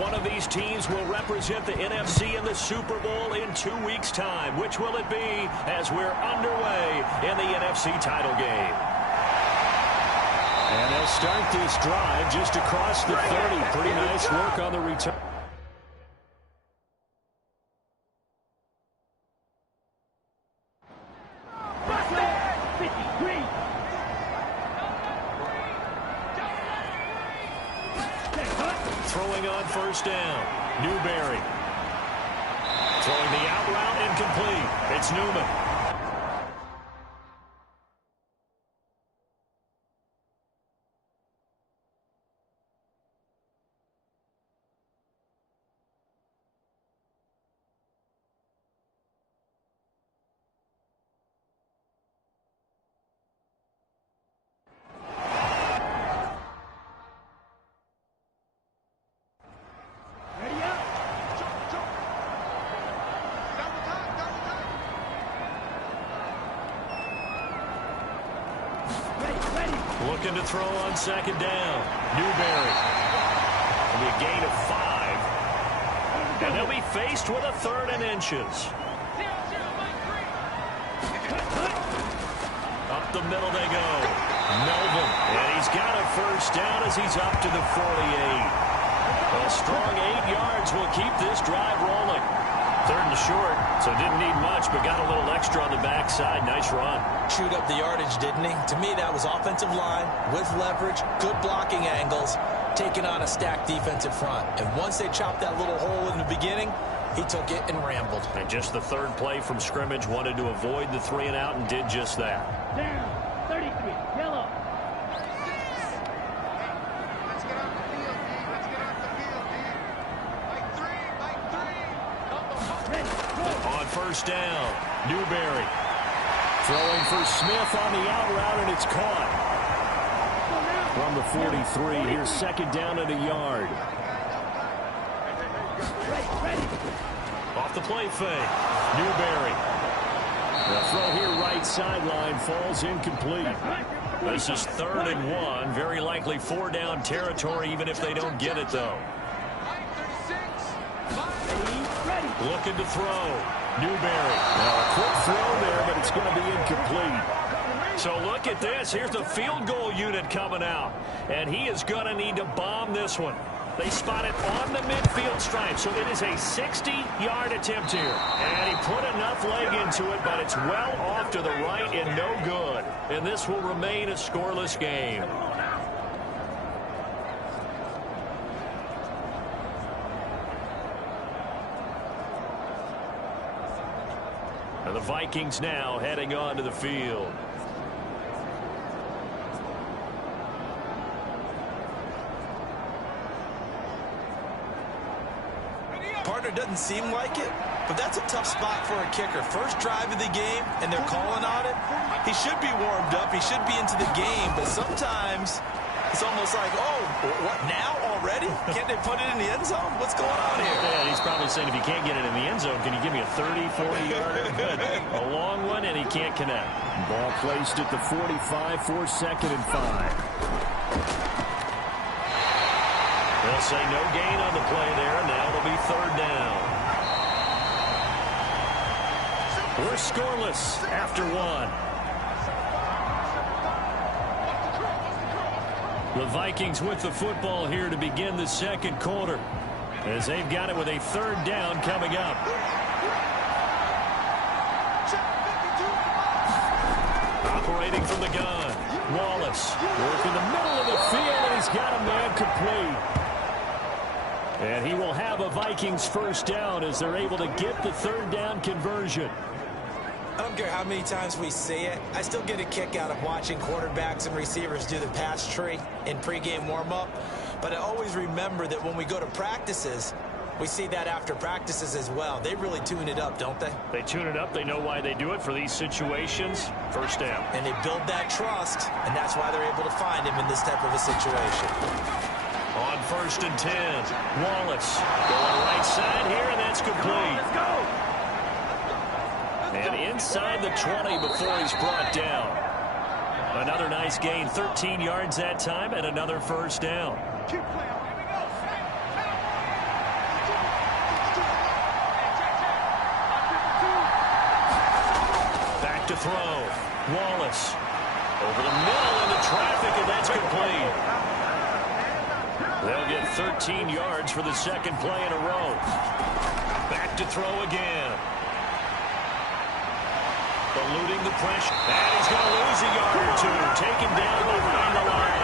One of these teams will represent the NFC in the Super Bowl in 2 weeks' time. Which will it be as we're underway in the NFC title game? And they'll start this drive just across the 30. Pretty nice work on the return. Throwing on first down, Newberry. Throwing the out route incomplete. It's Newman. Looking to throw on second down. Newberry. It'll be a gain of 5. And they'll be faced with a 3rd and inches. Up the middle they go. Melvin. And he's got a first down as he's up to the 48. A strong 8 yards will keep this drive rolling. 3rd and short, so didn't need much, but got a little extra on the backside. Nice run. Chewed up the yardage, didn't he? To me, that was offensive line with leverage, good blocking angles, taking on a stacked defensive front. And once they chopped that little hole in the beginning, he took it and rambled. And just the 3rd play from scrimmage, wanted to avoid the 3 and out and did just that. Down, 33, yellow. First down, Newberry. Throwing for Smith on the out route, and it's caught. From the 43, here's second down and a yard. Off the play fake, Newberry. The throw here right sideline falls incomplete. This is 3rd and 1. Very likely 4-down territory, even if they don't get it, though. Looking to throw. Newberry. Now a quick throw there, but it's going to be incomplete. So look at this. Here's the field goal unit coming out. And he is going to need to bomb this one. They spot it on the midfield stripe, so it is a 60-yard attempt here. And he put enough leg into it, but it's well off to the right and no good. And this will remain a scoreless game. And the Vikings now heading onto the field. Partner, doesn't seem like it, but that's a tough spot for a kicker. First drive of the game, and they're calling on it. He should be warmed up. He should be into the game, but sometimes it's almost like, oh, what, now already? Can't they put it in the end zone? What's going on here? Yeah, he's probably saying, if you can't get it in the end zone, can you give me a 30, 40-yarder? A long one, and he can't connect. Ball placed at the 45 for 2nd and 5. They'll say no gain on the play there, and now it'll be 3rd down. We're scoreless after 1. The Vikings with the football here to begin the 2nd quarter, as they've got it with a 3rd down coming up. Operating from the gun, Wallace working the middle of the field, and he's got a man complete. And he will have a Vikings first down as they're able to get the 3rd down conversion. I don't care how many times we see it. I still get a kick out of watching quarterbacks and receivers do the pass tree in pregame warm-up. But I always remember that when we go to practices, we see that after practices as well. They really tune it up, don't they? They tune it up. They know why they do it for these situations. First down. And they build that trust, and that's why they're able to find him in this type of a situation. On 1st and 10, Wallace going right side here, and that's complete. Let's go. And inside the 20 before he's brought down. Another nice gain, 13 yards that time, and another first down. Back to throw. Wallace. Over the middle into traffic, and that's complete. They'll get 13 yards for the second play in a row. Back to throw again. Eluding the pressure. And he's going to lose a yard or two. Taken down behind the line.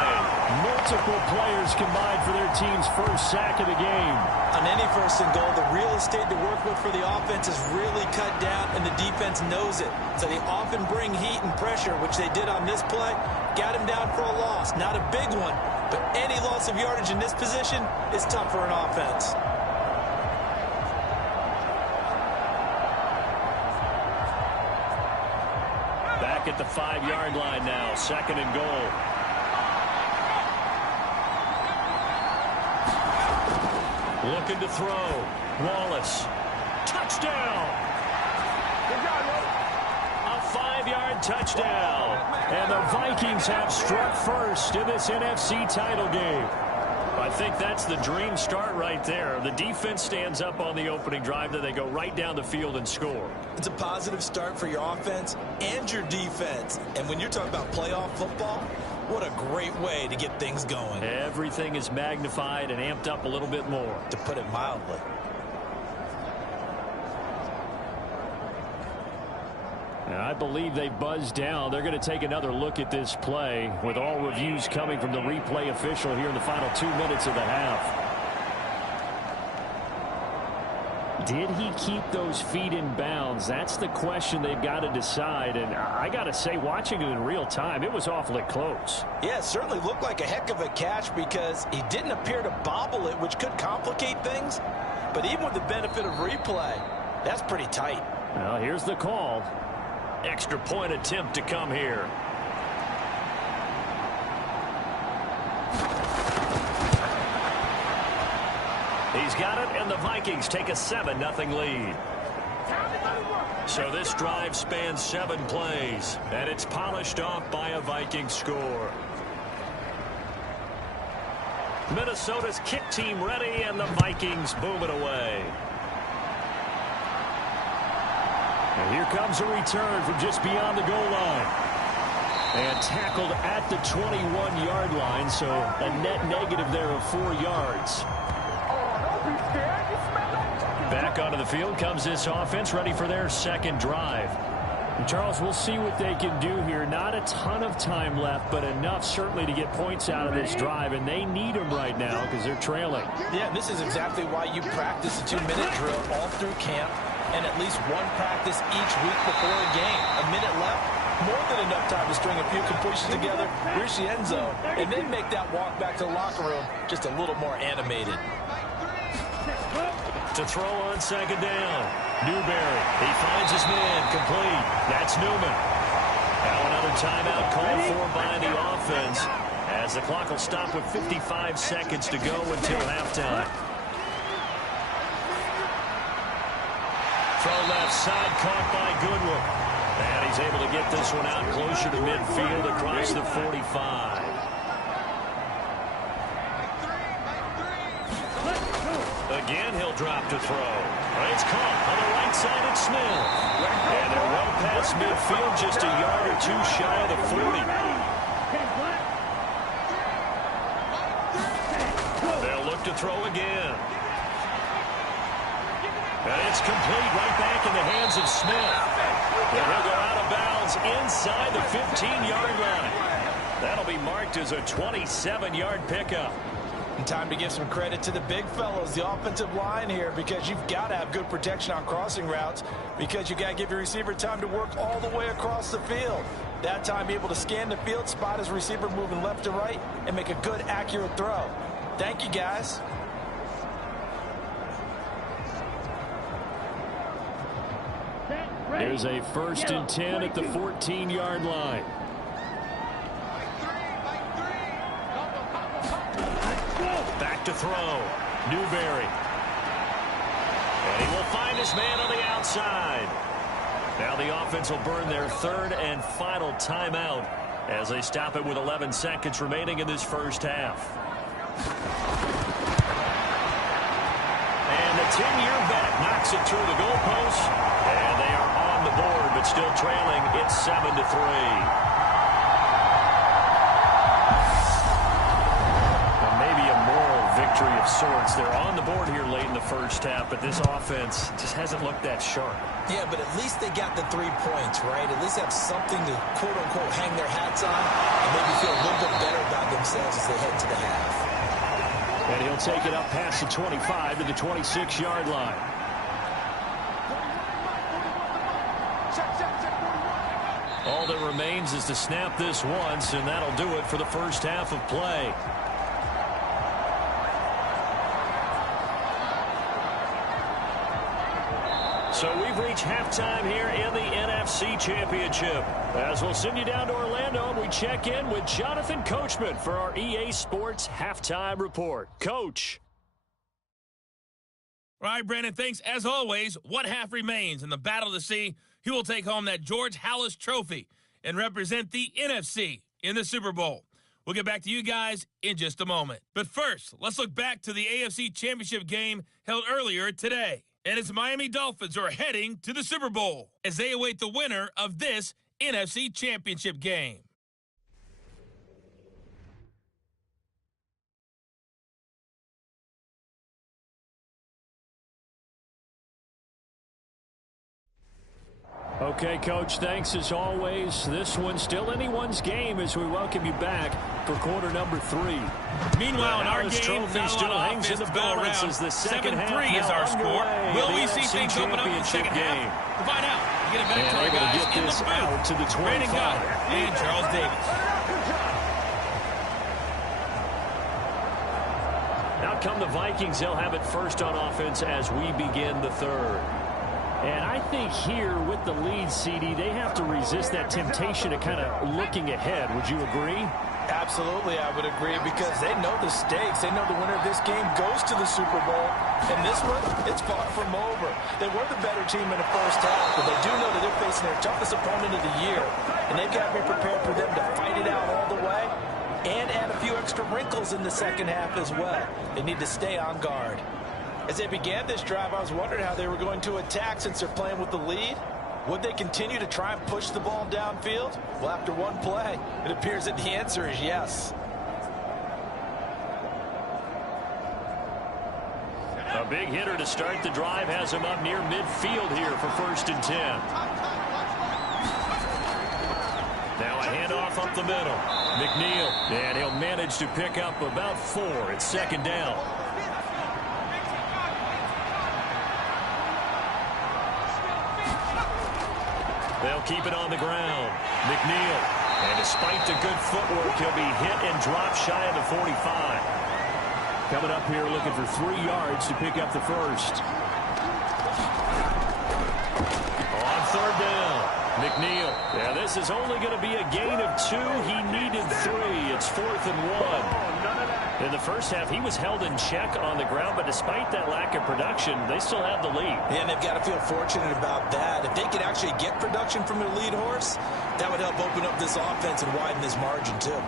Multiple players combined for their team's first sack of the game. On any first and goal, the real estate to work with for the offense is really cut down, and the defense knows it. So they often bring heat and pressure, which they did on this play. Got him down for a loss. Not a big one, but any loss of yardage in this position is tough for an offense. Back at the 5-yard line now, second and goal. Looking to throw. Wallace. Touchdown! A 5-yard touchdown. And the Vikings have struck first in this NFC title game. I think that's the dream start right there. The defense stands up on the opening drive, then they go right down the field and score. It's a positive start for your offense and your defense. And when you're talking about playoff football, what a great way to get things going. Everything is magnified and amped up a little bit more. To put it mildly. I believe they buzzed down. They're going to take another look at this play with all reviews coming from the replay official here in the final 2 minutes of the half. Did he keep those feet in bounds? That's the question they've got to decide. And I got to say, watching it in real time, it was awfully close. Yeah, it certainly looked like a heck of a catch because he didn't appear to bobble it, which could complicate things. But even with the benefit of replay, that's pretty tight. Well, here's the call. Extra point attempt to come here. He's got it, and the Vikings take a 7-0 lead. So this drive spans 7 plays, and it's polished off by a Viking score. Minnesota's kick team ready, and the Vikings boom it away. And here comes a return from just beyond the goal line. And tackled at the 21-yard line, so a net negative there of 4 yards. Back onto the field comes this offense, ready for their second drive. And Charles, we'll see what they can do here. Not a ton of time left, but enough certainly to get points out of this drive, and they need them right now because they're trailing. Yeah, this is exactly why you practice a 2-minute drill all through camp and at least one practice each week before a game. A minute left, more than enough time to string a few completions together, reach the end zone, and then make that walk back to the locker room just a little more animated. To throw on second down. Newberry, he finds his man, complete. That's Newman. Now another timeout called for by the offense as the clock will stop with 55 seconds to go until halftime. Throw left side, caught by Goodwin. And he's able to get this one out closer to midfield across the 45. Again, he'll drop to throw. It's caught on the right side at Smith. And they're well past midfield, just a yard or two shy of the 40. They'll look to throw again. And it's complete right back in the hands of Smith. And he'll go out of bounds inside the 15-yard line. That'll be marked as a 27-yard pickup. And time to give some credit to the big fellows, the offensive line here, because you've got to have good protection on crossing routes because you got to give your receiver time to work all the way across the field. That time, be able to scan the field, spot his receiver moving left to right, and make a good, accurate throw. Thank you, guys. There's a 1st and 10 at the 14-yard line. Back to throw. Newberry. And he will find his man on the outside. Now the offense will burn their 3rd and final timeout as they stop it with 11 seconds remaining in this first half. And the 10-year bet knocks it through the goalpost. And they are on the board, but still trailing. It's 7-3. Maybe a moral victory of sorts. They're on the board here late in the first half, but this offense just hasn't looked that sharp. Yeah, but at least they got the 3 points, right? At least have something to, quote-unquote, hang their hats on and maybe feel a little bit better about themselves as they head to the half. And he'll take it up past the 25 to the 26-yard line. All that remains is to snap this once, and that'll do it for the first half of play. So we've reached halftime here in the NFC Championship. As we'll send you down to Orlando, and we check in with Jonathan Coachman for our EA Sports Halftime Report. Coach. All right, Brandon, thanks. As always, what half remains in the battle to see who will take home that George Halas Trophy and represent the NFC in the Super Bowl. We'll get back to you guys in just a moment. But first, let's look back to the AFC Championship game held earlier today. And it's Miami Dolphins who are heading to the Super Bowl as they await the winner of this NFC Championship game. Okay, Coach, thanks as always. This one's still anyone's game as we welcome you back for quarter number 3. Meanwhile, in our game, not a lot of offense to go around. 7-3 is our score. Will we see things open up in the second half? To find out, we get it back to our guys in the booth. To the 25. Brandon Goddard and Charles Davis. Out come the Vikings. They'll have it first on offense as we begin the third. And I think here with the lead, CD, they have to resist that temptation of kind of looking ahead. Would you agree? Absolutely, I would agree, because they know the stakes. They know the winner of this game goes to the Super Bowl. And this one, it's far from over. They were the better team in the first half, but they do know that they're facing their toughest opponent of the year. And they've got to be prepared for them to fight it out all the way and add a few extra wrinkles in the second half as well. They need to stay on guard. As they began this drive, I was wondering how they were going to attack since they're playing with the lead. Would they continue to try and push the ball downfield? Well, after one play, it appears that the answer is yes. A big hitter to start the drive has him up near midfield here for 1st and 10. Now a handoff up the middle. McNeil, and he'll manage to pick up about 4. It's 2nd down. They'll keep it on the ground. McNeil. And despite the good footwork, he'll be hit and dropped shy of the 45. Coming up here looking for 3 yards to pick up the first. On 3rd down, McNeil. Yeah, this is only going to be a gain of 2. He needed 3. It's 4th and 1. In the first half, he was held in check on the ground, but despite that lack of production, they still have the lead. And they've got to feel fortunate about that. If they could actually get production from their lead horse, that would help open up this offense and widen this margin too.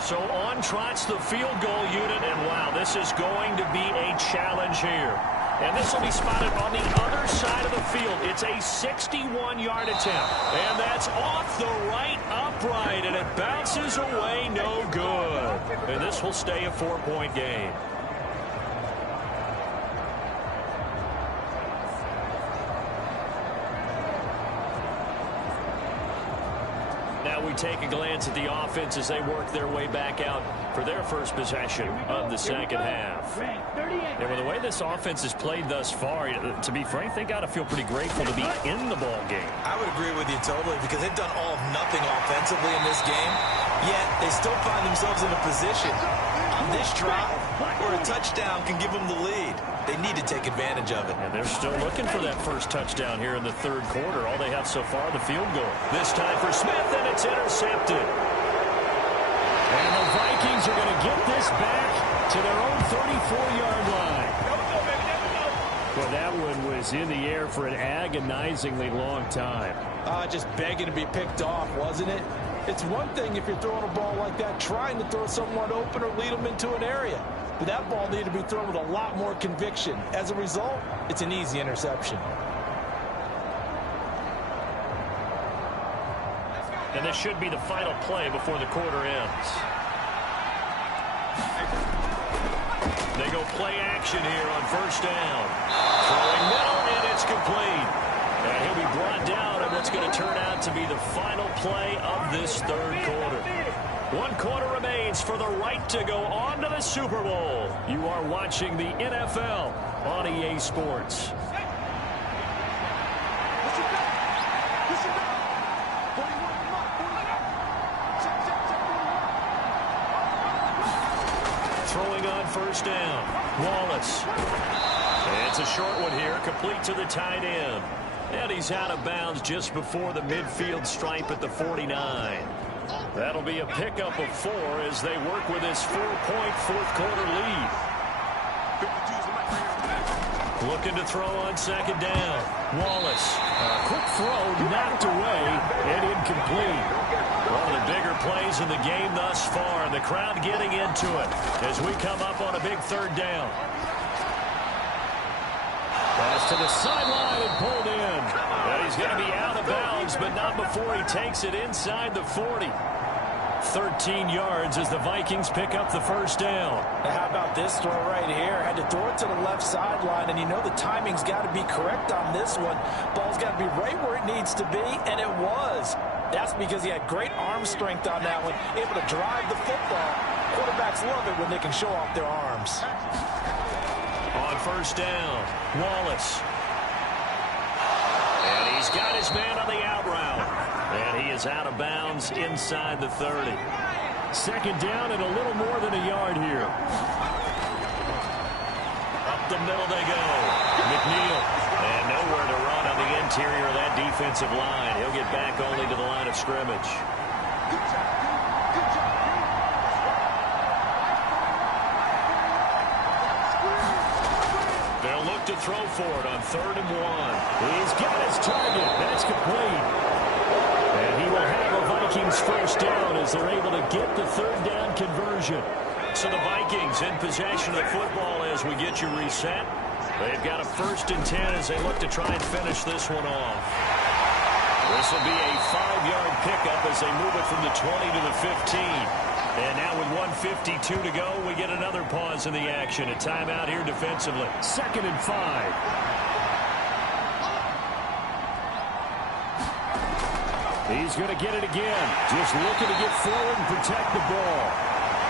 So on trots the field goal unit, and wow, this is going to be a challenge here. And this will be spotted on the other side of the field. It's a 61-yard attempt, and that's off the right upright, and it bounces away no good. And this will stay a 4-point game. We take a glance at the offense as they work their way back out for their first possession of the second half. And with the way this offense has played thus far, to be frank, they got to feel pretty grateful to be in the ball game. I would agree with you totally, because they've done all of nothing offensively in this game, yet they still find themselves in a position on this drive where a touchdown can give them the lead. They need to take advantage of it. And they're still looking for that first touchdown here in the 3rd quarter. All they have so far, the field goal. This time for Smith, and it's intercepted. And the Vikings are going to get this back to their own 34-yard line. Well, that one was in the air for an agonizingly long time. Just begging to be picked off, wasn't it? It's one thing if you're throwing a ball like that, trying to throw someone open or lead them into an area. But that ball needed to be thrown with a lot more conviction. As a result, it's an easy interception. And this should be the final play before the quarter ends. They go play action here on first down. Throwing middle, and it's complete. And he'll be brought down on what's going to turn out to be the final play of this third quarter. 1 quarter remains for the right to go on to the Super Bowl. You are watching the NFL on EA Sports. Throwing on first down. Wallace. It's a short one here, complete to the tight end. And he's out of bounds just before the midfield stripe at the 49. That'll be a pickup of 4 as they work with this 4-point fourth quarter lead. Looking to throw on second down. Wallace. A quick throw knocked away and incomplete. One of the bigger plays in the game thus far, and the crowd getting into it as we come up on a big third down. Pass to the sideline and pulled in. And he's going to be out of bounds, but not before he takes it inside the 40. 13 yards as the Vikings pick up the first down. Now how about this throw right here? Had to throw it to the left sideline, and you know the timing's got to be correct on this one. Ball's got to be right where it needs to be, and it was. That's because he had great arm strength on that one, able to drive the football. Quarterbacks love it when they can show off their arms. On first down, Wallace. And he's got his man on the out route. And he is out of bounds inside the 30. Second down and a little more than a yard here. Up the middle they go. McNeil. And nowhere to run on the interior of that defensive line. He'll get back only to the line of scrimmage. They'll look to throw for it on 3rd and 1. He's got his target. That's complete. And he will have a Vikings first down as they're able to get the third down conversion. So the Vikings in possession of the football as we get you reset. They've got a 1st and 10 as they look to try and finish this one off. This will be a 5-yard pickup as they move it from the 20 to the 15. And now with 1:52 to go, we get another pause in the action. A timeout here defensively. 2nd and 5. He's going to get it again. Just looking to get forward and protect the ball.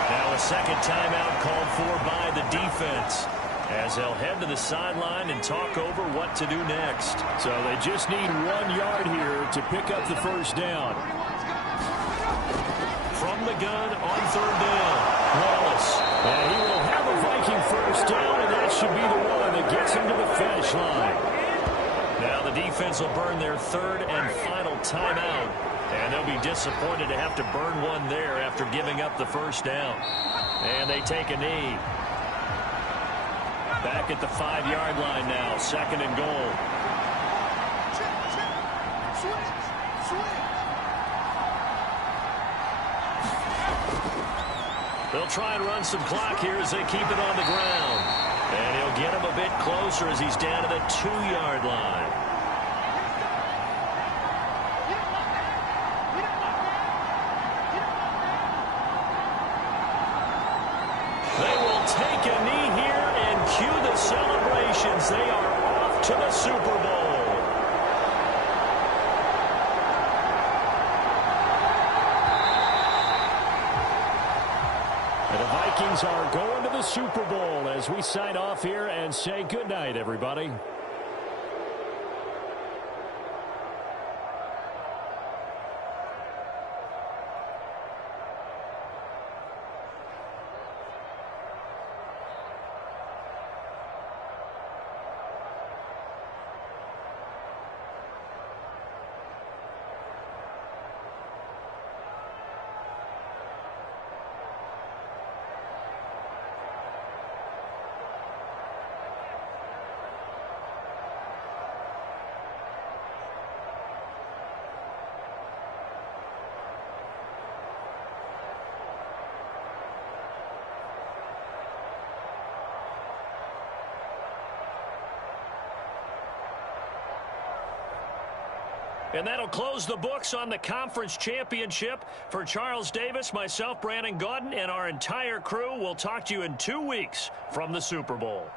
Now a second timeout called for by the defense as they'll head to the sideline and talk over what to do next. So they just need 1 yard here to pick up the first down. From the gun on 3rd down, Wallace. And he will have a Viking first down, and that should be the one that gets him to the finish line. Now the defense will burn their 3rd and final timeout, and they'll be disappointed to have to burn one there after giving up the first down. And they take a knee. Back at the 5-yard line now, 2nd and goal. They'll try and run some clock here as they keep it on the ground. And he'll get him a bit closer as he's down to the 2-yard line. They will take a knee here and cue the celebrations. They are off to the Super Bowl. And the Vikings are going to the Super Bowl as we sign off here and say goodnight, everybody. And that'll close the books on the conference championship. For Charles Davis, myself, Brandon Gaudin, and our entire crew, we'll talk to you in 2 weeks from the Super Bowl.